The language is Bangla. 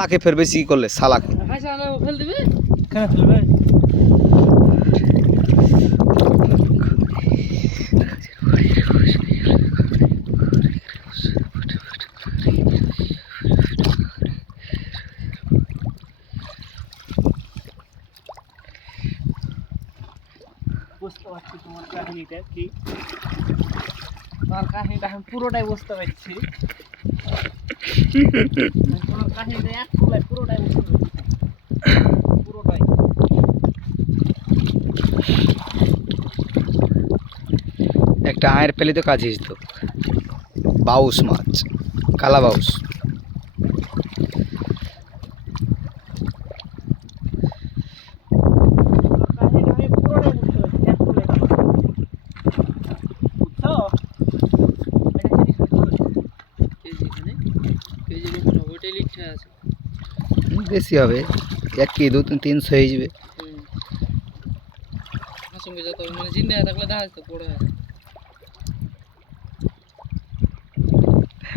শালাকে ফের বেশি করলে শালাকে ফেল দিবে কেন ফেলবে বুঝতে পারছি তোমার কাহিনীটা কি তোমার কাহিনীটা আমি পুরোটাই বুঝতে পারছি তোমার কাহিনীটা এক কোলায় পুরোটাই বুঝতে পারছি পুরোটাই একটা আয়ের পেলে তো কাজ তো বাউস মাছ কালা বাউস বেশি হবে 1 কেজি 2-300 হয়ে যাবে মানে জিন্দা থাকলে দেখা যাচ্ছে বড় হয়